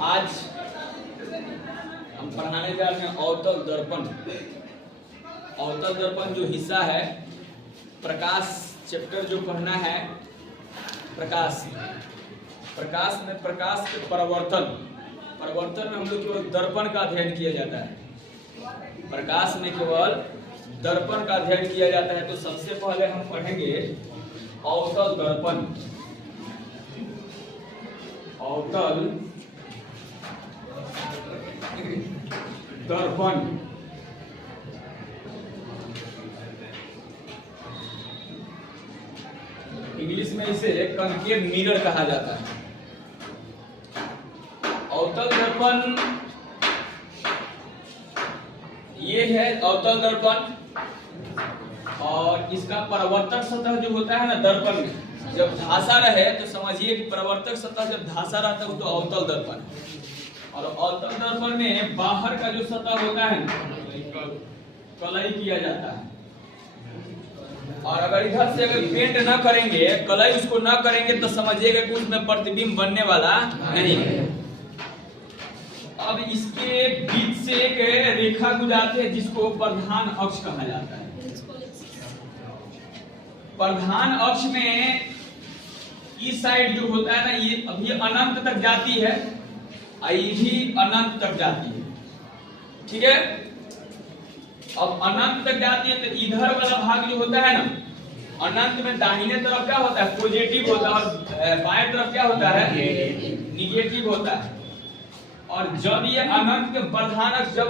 आज हम पढ़ाने जा रहे हैं अवतल दर्पण। अवतल दर्पण जो हिस्सा है, प्रकाश चैप्टर जो पढ़ना है, प्रकाश में प्रकाश के परिवर्तन में हम लोग केवल दर्पण का अध्ययन किया जाता है। प्रकाश में केवल दर्पण का अध्ययन किया जाता है। तो सबसे पहले हम पढ़ेंगे अवतल दर्पण। अवतल दर्पण इंग्लिश में इसे कनकेव मिरर कहा जाता है। अवतल दर्पण ये है अवतल दर्पण, और इसका परावर्तक सतह जो होता है ना दर्पण में, जब धासा रहे तो समझिए कि परावर्तक सतह जब धासा रहता है तो अवतल दर्पण। और अवतल दर्पण में बाहर का जो सतह होता है ना, कलई किया जाता है। और अगर इधर से अगर पेंट ना करेंगे, कलई उसको ना करेंगे, तो समझिएगा कि उसमें प्रतिबिंब बनने वाला नहीं है। अब इसके बीच से एक रेखा गुजरती है जिसको प्रधान अक्ष कहा जाता है। प्रधान अक्ष में इस साइड जो होता है ना, ये अभी अनंत तक जाती है, ये भी अनंत तक जाती है। ठीक है, अब अनंत तक जाती है तो इधर वाला भाग जो होता है ना, अनंत में दाहिने तरफ क्या होता है, पॉजिटिव होता है, और बाएं तरफ क्या होता है, निगेटिव होता है। और जब ये अनंत के प्रधान अक्ष जब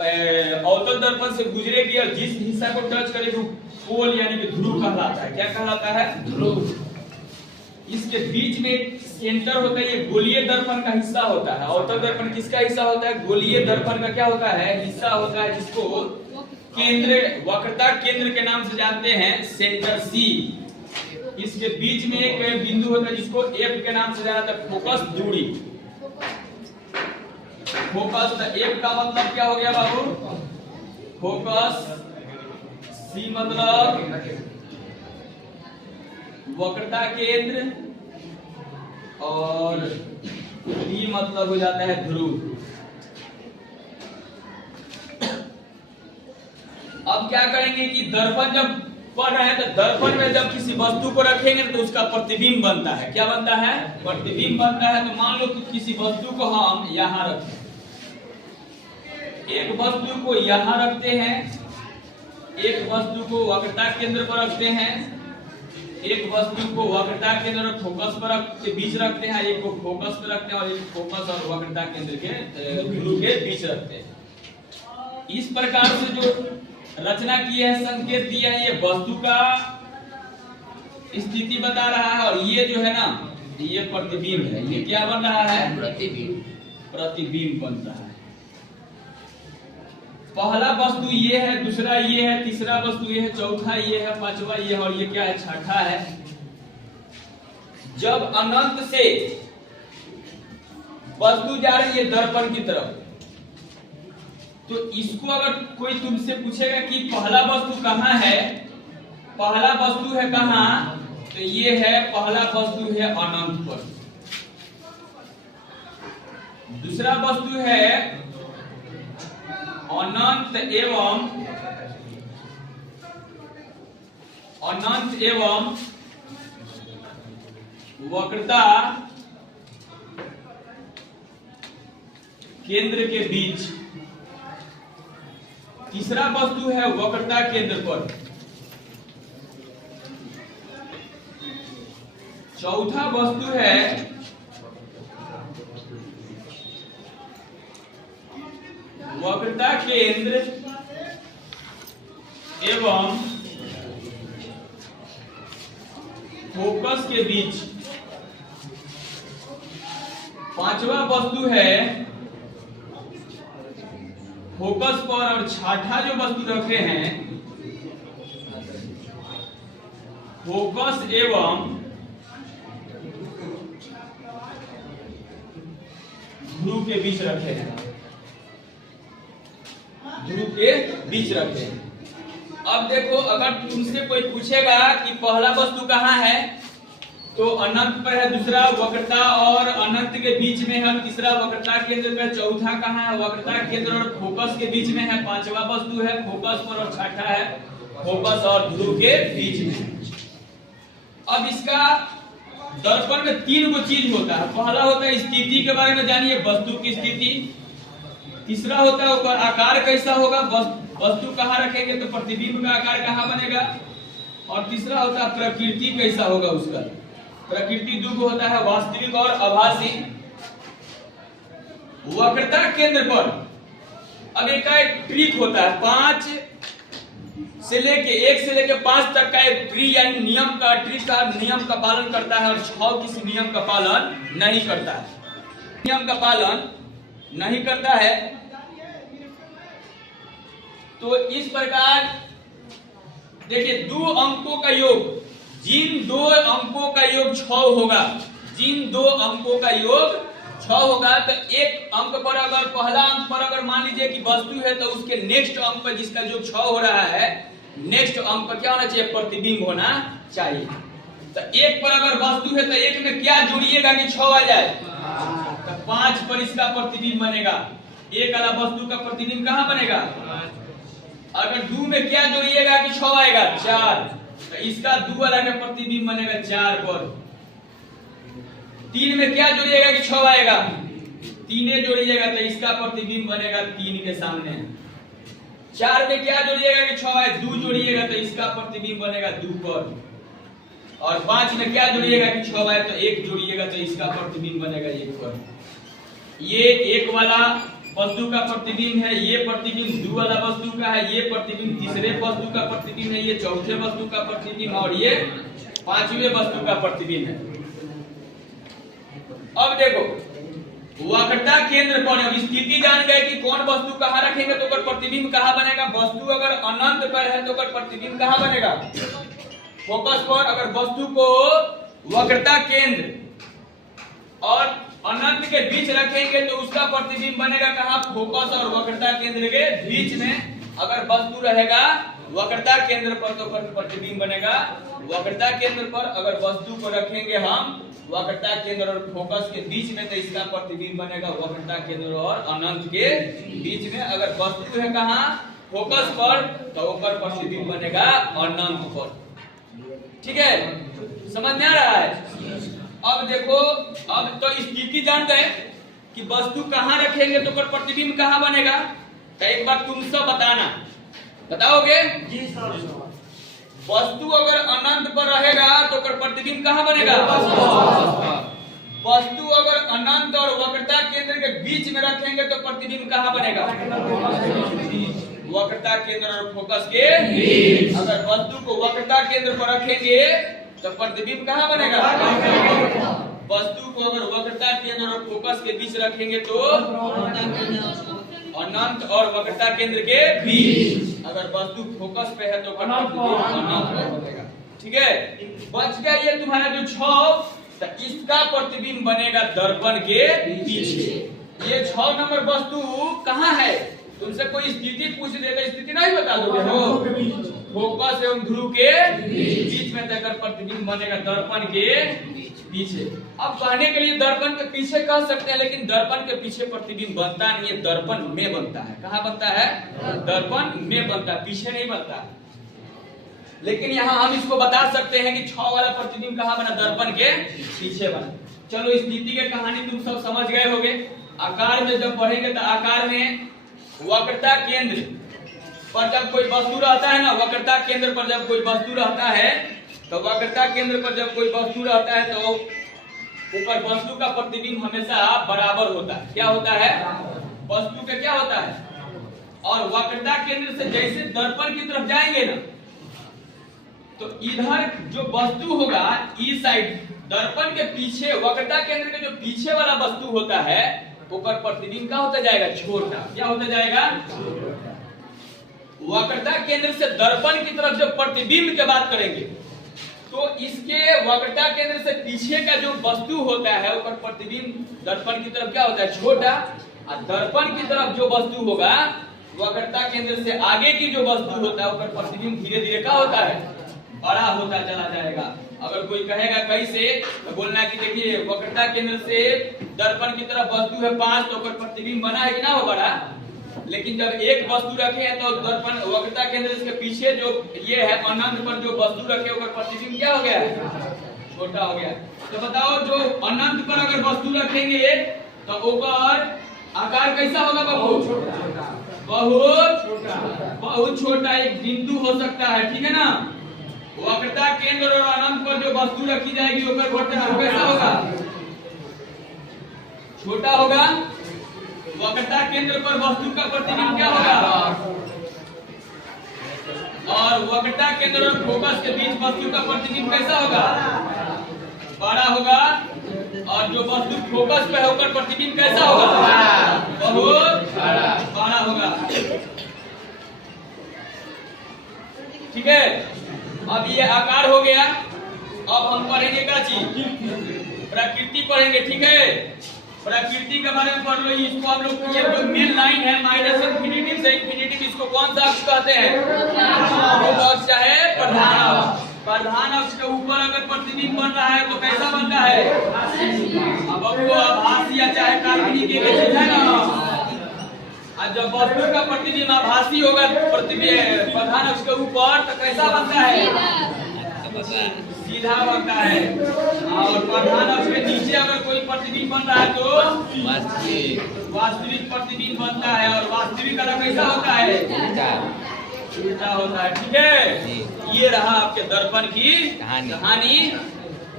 अवतल दर्पण से गुजरेगी और जिस हिस्सा को टच करेगी पोल यानी कि ध्रुव कहलाता है। क्या कहलाता है? ध्रुव। इसके बीच में सेंटर होता है, ये गोलीय दर्पण का हिस्सा होता है। अवतल दर्पण किसका हिस्सा होता है? गोलीय दर्पण का क्या होता है? हिस्सा होता है, जिसको केंद्र वक्रता केंद्र के नाम से जानते हैं, सेंटर सी। इसके बीच में एक बिंदु होता है जिसको एफ के नाम से जाना जाता है, फोकस दूरी। फोकस एफ का मतलब क्या हो गया बाबू? फोकस। सी मतलब वक्रता केंद्र, और डी मतलब हो जाता है ध्रुव। अब क्या करेंगे कि दर्पण जब पढ़ रहे हैं तो दर्पण में जब किसी वस्तु को रखेंगे तो उसका प्रतिबिंब बनता है। क्या बनता है? प्रतिबिंब बनता है। तो मान लो कि किसी वस्तु को हम यहां रखते हैं, एक वस्तु को यहां रखते हैं, एक वस्तु को वक्रता केंद्र पर रखते हैं, एक वस्तु को वक्रता केंद्र और फोकस पर के बीच रखते हैं, एक को फोकस पर रखते हैं, और एक फोकस और वक्रता केंद्र के ध्रुव के बीच रखते हैं। इस प्रकार से जो रचना की है, संकेत दिया है, ये वस्तु का स्थिति बता रहा है। और ये जो है ना, ये प्रतिबिंब है। ये क्या बन रहा है? प्रतिबिंब बन रहा है। पहला वस्तु ये है, दूसरा ये है, तीसरा वस्तु ये है, चौथा ये है, पांचवा ये है, और ये क्या है? छठा है। जब अनंत से वस्तु जा रही है दर्पण की तरफ, तो इसको अगर कोई तुमसे पूछेगा कि पहला वस्तु कहाँ है, पहला वस्तु है कहाँ, तो ये है पहला वस्तु है अनंत पर। दूसरा वस्तु है अनंत एवं वक्रता केंद्र के बीच। तीसरा वस्तु है वक्रता केंद्र पर। चौथा वस्तु है वक्रता केंद्र एवं फोकस के बीच। पांचवा वस्तु है फोकस पर, और छठा जो वस्तु रखे हैं फोकस एवं ध्रुव के बीच रखे हैं, ध्रुव के बीच रखे हैं। अब देखो, अगर तुमसे कोई पूछेगा कि पहला वस्तु कहाँ है, तो अनंत पर है दूसरा, वक्रता और अनंत के बीच में है तीसरा, वक्रता केंद्र पर चौथा कहाँ है, वक्रता केंद्र और फोकस के बीच में है पांचवा वस्तु है फोकस पर, और छठा है फोकस और ध्रुव के बीच में। अब इसका दर्पण में तीन गो चीज होता है। पहला होता है स्थिति के बारे में जानिए, वस्तु की स्थिति। तीसरा होता है ऊपर आकार कैसा होगा, वस्तु कहाँ रखेंगे तो प्रतिबिंब का आकार कहाँ बनेगा। और तीसरा होता है प्रकृति कैसा होगा उसका। प्रकृति दो होता है, वास्तविक और आभासी। वक्रता केंद्र पर अब एक ट्रिक होता है, 1 से लेके 5 तक का एक ट्री यानी नियम का ट्रिक का नियम का पालन करता है, और 6 किसी नियम का पालन नहीं करता है, नियम का पालन नहीं करता है। तो इस प्रकार देखिए 2 अंकों का योग, जिन 2 अंकों का योग 6 होगा, जिन 2 अंकों का योग 6 होगा, तो एक अंक पर अगर पहला अंक पर अगर मान लीजिए कि वस्तु है, तो उसके नेक्स्ट अंक पर जिसका जो 6 हो रहा है, नेक्स्ट अंक पर क्या होना चाहिए, प्रतिबिंब होना चाहिए। तो एक पर अगर वस्तु है तो एक में क्या जोड़िएगा कि 6 आ जाए, तो 5 पर इसका प्रतिबिंब बनेगा। एक वाला वस्तु का प्रतिबिंब कहाँ बनेगा, अगर 2 में क्या जोड़िएगा कि 6 आएगा, 4, तो इसका 2 वाला का प्रतिबिंब बनेगा 4 पर। 3 में क्या जोड़िएगा कि 6 आएगा, 3 जोड़िएगा तो इसका प्रतिबिंब बनेगा 3 के सामने। 4 में क्या जोड़िएगा कि 6 आए, 2 जोड़िएगा तो इसका प्रतिबिंब बनेगा 2 पर। और 5 में क्या जोड़िएगा कि 6 आए, तो 1 जोड़िएगा तो इसका प्रतिबिंब बनेगा 1 पर। ये एक वाला वस्तु का प्रतिबिंब है, ये प्रतिबिंब 2 वाला वस्तु का है, ये प्रतिबिंब तीसरे वस्तु का प्रतिबिंब है, ये चौथे वस्तु का प्रतिबिंब, और ये 5वें वस्तु का प्रतिबिंब है। अब देखो वक्रता केंद्र पर अब स्थिति जान गए कि कौन वस्तु कहाँ रखेंगे तो ओकर प्रतिबिंब कहाँ बनेगा। वस्तु अगर अनंत पर है तो ओकर प्रतिबिंब कहाँ बनेगा, फोकस पर। अगर वस्तु को वक्रता केंद्र और अनंत के बीच रखेंगे तो उसका प्रतिबिंब बनेगा कहाँ, फोकस और वक्रता केंद्र के बीच में। अगर वस्तु रहेगा वक्रता केंद्र पर तो प्रतिबिंब बनेगा वक्रता केंद्र पर। अगर वस्तु को रखेंगे हम वक्रता केंद्र और फोकस के बीच में तो इसका प्रतिबिंब बनेगा वक्रता केंद्र और अनंत के बीच में। अगर वस्तु है कहाँ, फोकस पर, तो ऊपर प्रतिबिंब बनेगा अनंत पर। ठीक है, समझ में आ रहा है। अब देखो, अब तो स्थिति जान गए कि वस्तु कहाँ रखेंगे तो प्रतिबिंब कहाँ बनेगा। तो एक बार तुम सब बताना, बताओगे जी सर। वस्तु अगर अनंत पर रहेगा तो प्रतिबिंब कहाँ बनेगा, वस्तु अगर अनंत और वक्रता केंद्र के बीच में रखेंगे तो प्रतिबिंब कहाँ बनेगा, वक्रता केंद्र और फोकस के बीच। अगर वस्तु को वक्रता केंद्र पर रखेंगे तो प्रतिबिंब कहाँ बनेगा, वस्तु को अगर वक्रता केंद्र और फोकस के बीच रखेंगे तो अनंत और वक्रता केंद्र के बीच। अगर वस्तु फोकस पे है तो प्रतिबिंब अनंत पर बनेगा। ठीक है, बच गया ये तुम्हारा जो 6, तो इसका प्रतिबिंब बनेगा दर्पण के पीछे। ये 6 नंबर वस्तु कहाँ है, तुमसे कोई स्थिति पूछ देगा, स्थिति नहीं बता दोगे हो, फोकस एवं ध्रुव के बीच में जाकर प्रतिबिंब बनेगा दर्पण के पीछे। अब कहने के लिए दर्पण के पीछे कह सकते हैं, लेकिन दर्पण के पीछे प्रतिबिंब बनता नहीं है, दर्पण में बनता है। कहाँ बनता है, दर्पण में बनता है, पीछे नहीं बनता। लेकिन यहाँ हम इसको बता सकते हैं कि 6 वाला प्रतिबिंब कहाँ बना, दर्पण के पीछे बना। चलो स्थिति की कहानी तुम सब समझ गए होगे। आकार में जब पढ़ेंगे तो आकार में वक्रता केंद्र पर जब कोई वस्तु रहता है ना, वक्रता केंद्र पर जब कोई वस्तु रहता है तो वक्रता केंद्र पर जब कोई वस्तु रहता है तो ऊपर वस्तु का प्रतिबिंब हमेशा बराबर होता है। क्या होता है, वस्तु का क्या होता है। और वक्रता केंद्र से जैसे दर्पण की तरफ जाएंगे ना, तो इधर जो वस्तु होगा इस साइड दर्पण के पीछे, वक्रता केंद्र के जो पीछे वाला वस्तु होता है ऊपर प्रतिबिंब क्या होता जाएगा, छोटा। क्या होता जाएगा, वक्रता केंद्र से दर्पण की तरफ जब प्रतिबिंब की बात करेंगे तो इसके वक्रता केंद्र से पीछे का जो वस्तु होता है ऊपर प्रतिबिंब दर्पण की तरफ क्या होता है, छोटा। और दर्पण की तरफ जो वस्तु होगा वक्रता केंद्र से आगे की जो वस्तु होता है ऊपर प्रतिबिंब धीरे धीरे क्या होता है, बड़ा होता चला जाएगा। अगर कोई कहेगा कैसे, तो बोलना कि देखिए वक्रता केंद्र से दर्पण की तरफ वस्तु है 5 तो ओकर प्रतिबिंब बना है कि ना हो बड़ा। लेकिन जब एक वस्तु रखे हैं तो दर्पण वक्रता केंद्र के पीछे जो ये है अनंत पर जो वस्तु रखे ओकर प्रतिबिंब क्या हो गया, छोटा हो गया। तो बताओ जो अनंत पर अगर वस्तु रखेंगे तो ओकर आकार कैसा होगा बाबू, बहुत छोटा एक बिंदु हो सकता है, ठीक है ना। वक्रता केंद्र और अनंत पर जो वस्तु रखी जाएगी ओकर प्रतिबिंब कैसा होगा, छोटा होगा। वक्रता केंद्र पर वस्तु का प्रतिबिंब क्या होगा, और वक्रता केंद्र और फोकस के बीच वस्तु का प्रतिबिंब कैसा होगा, बड़ा होगा। और जो वस्तु फोकस पे है ओकर प्रतिबिंब कैसा होगा, बहुत बड़ा होगा, ठीक है। अब ये आकार हो गया। अब हम पढ़ेंगे क्या चीज, प्रकृति पढ़ेंगे, ठीक है। प्रकृति के बारे में पढ़ लो। इसको हम लोग ये जो मेन लाइन है माइनस इंफिनिटी से इंफिनिटी, इसको कौन सा अक्ष कहते हैं, अक्ष है प्रधान अक्ष। प्रधान अक्ष के ऊपर अगर प्रतिबिंब बन रहा है तो कैसा बनता है, अब वो आभासी या चाहे काल्पनिक एक चीज है ना। और जब वस्तु का प्रतिबिंब आभासी होगा प्रतिबिंब प्रधान अक्ष के ऊपर तो कैसा बनता है, सीधा बनता है। और प्रधान अक्ष के नीचे अगर कोई प्रतिबिंब बन रहा है तो वास्तविक प्रतिबिंब बनता है। और वास्तविक अलग कैसा होता है, उल्टा होता है, ठीक है। ये रहा आपके दर्पण की कहानी।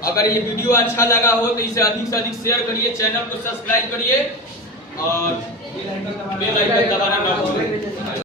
अगर ये वीडियो अच्छा लगा हो तो इसे अधिक से अधिक शेयर करिए, चैनल को सब्सक्राइब करिए और बेल आइकन दबाना ना भूलें।